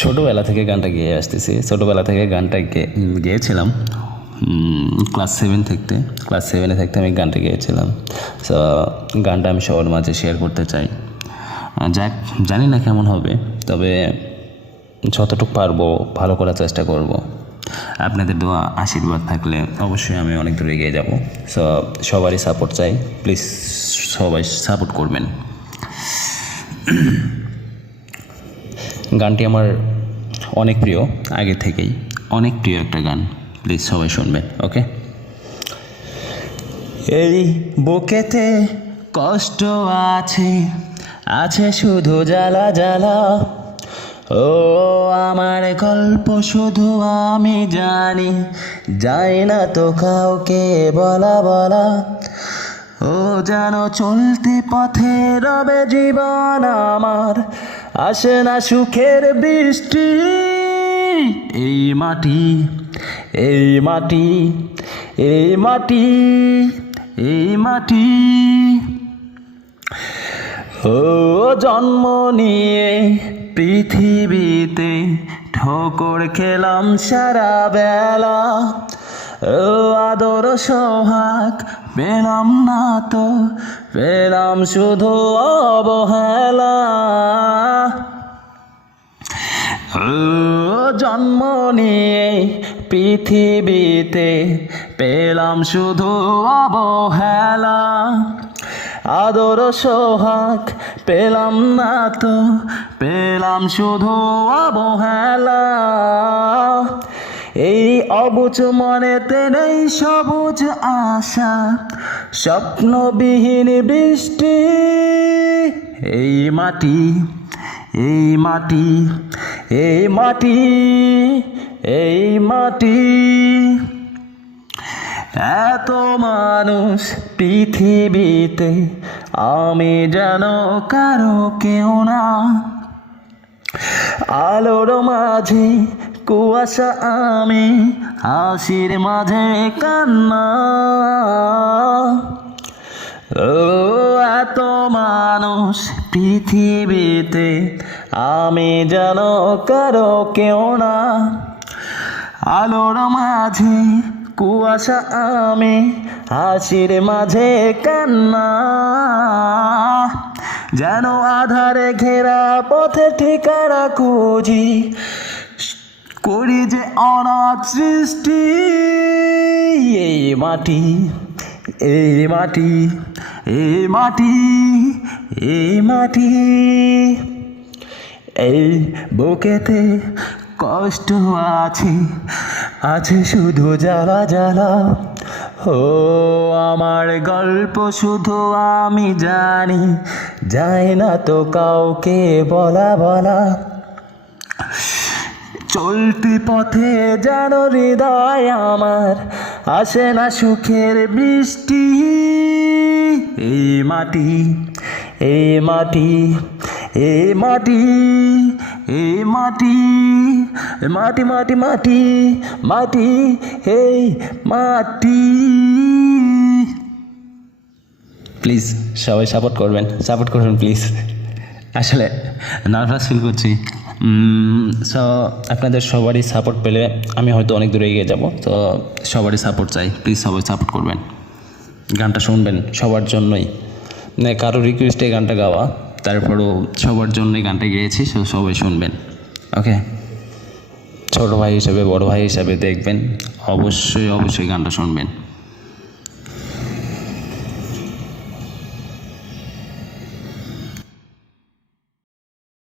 ছোটোবেলা থেকে গানটা গেয়ে আসতেছি। ছোটোবেলা থেকে গানটা গেয়েছিলাম ক্লাস 7 থাকতে আমি গানটা গেয়েছিলাম। সো গানটা আমি সবার মাঝে শেয়ার করতে চাই। যাক, জানি না কেমন হবে, তবে যতটুকু পারবো ভালো করার চেষ্টা করব। আপনাদের দোয়া আশীর্বাদ থাকলে অবশ্যই আমি অনেক দূরে এগিয়ে যাব। সো সবারই সাপোর্ট চাই, প্লিজ সবাই সাপোর্ট করবেন। গানটি আমার অনেক প্রিয়, আগে থেকেই অনেক প্রিয় একটা গান। প্লিজ সবাই শুনবেন, ওকে? এই বুকেতে কষ্ট আছে, আছে শুধু জ্বালা জ্বালা। ও আমার গল্প শুধু আমি জানি, যাই না তো কাউকে বলা বলা। ও যেন চলতি পথে রবে জীবন আমার, আসে না সুখের বৃষ্টি। এই মাটি, এই মাটি, এই মাটি, এই মাটি। ও জন্ম নিয়ে পৃথিবীতে ঠোকর খেলাম সারা বেলা। ও আদর সোহাগ পেলাম না তো, পেলাম শুধু অবহেলা। ও জন্ম নিয়ে পৃথিবীতে পেলাম শুধু অবহেলা। আদর সোহাগ পেলাম না তো, পেলাম শুধু অবহেলা। এই অবুঝ মনেতে নেই সবুজ আশা, স্বপ্নবিহীন বৃষ্টি। এই মাটি, এই মাটি, এই মাটি, এই মাটি। এত মানুষ পৃথিবীতে, আমি যেন কারো কেউ না। আলোর মাঝে কুয়াশা আমি, হাসির মাঝে কান্না। ও এত মানুষ পৃথিবীতে, আমি যেন কারো কেউ না। আলোর মাঝে কুয়াশা আমি, হাসির মাঝে কান্না। যেন আধারে ঘেরা পথে ঠিকানা খুঁজি, করি যে অনাথ সৃষ্টি। এই মাটি, এই মাটি, এই মাটি, এই মাটি। এই বুকেতে কষ্ট আছে, আছে শুধু জ্বালা জ্বালা। ও আমার গল্প শুধু আমি জানি, যাই না তো কাউকে বলা বলা। চলতি পথে যেন হৃদয় আমার, আসে না সুখের বৃষ্টি। এই মাটি, এই মাটি, এই মাটি, এই মাটি, মাটি, মাটি, মাটি, মাটি, এই মাটি। প্লিজ সবাই সাপোর্ট করবেন প্লিজ। আসলে নার্ভাস ফিল করছি। সো আপনাদের সবারই সাপোর্ট পেলে আমি হয়তো অনেক দূরে এগিয়ে যাব। তো সবারই সাপোর্ট চাই, প্লিজ সবাই সাপোর্ট করবেন। গানটা শুনবেন সবার জন্যই, মানে কারো রিকোয়েস্টে গানটা গাওয়া, তারপরেও সবার জন্যই গানটা গেয়েছি। সবাই শুনবেন, ওকে? ছোটো ভাই হিসাবে, বড় ভাই হিসাবে দেখবেন, অবশ্যই অবশ্যই গানটা শুনবেন।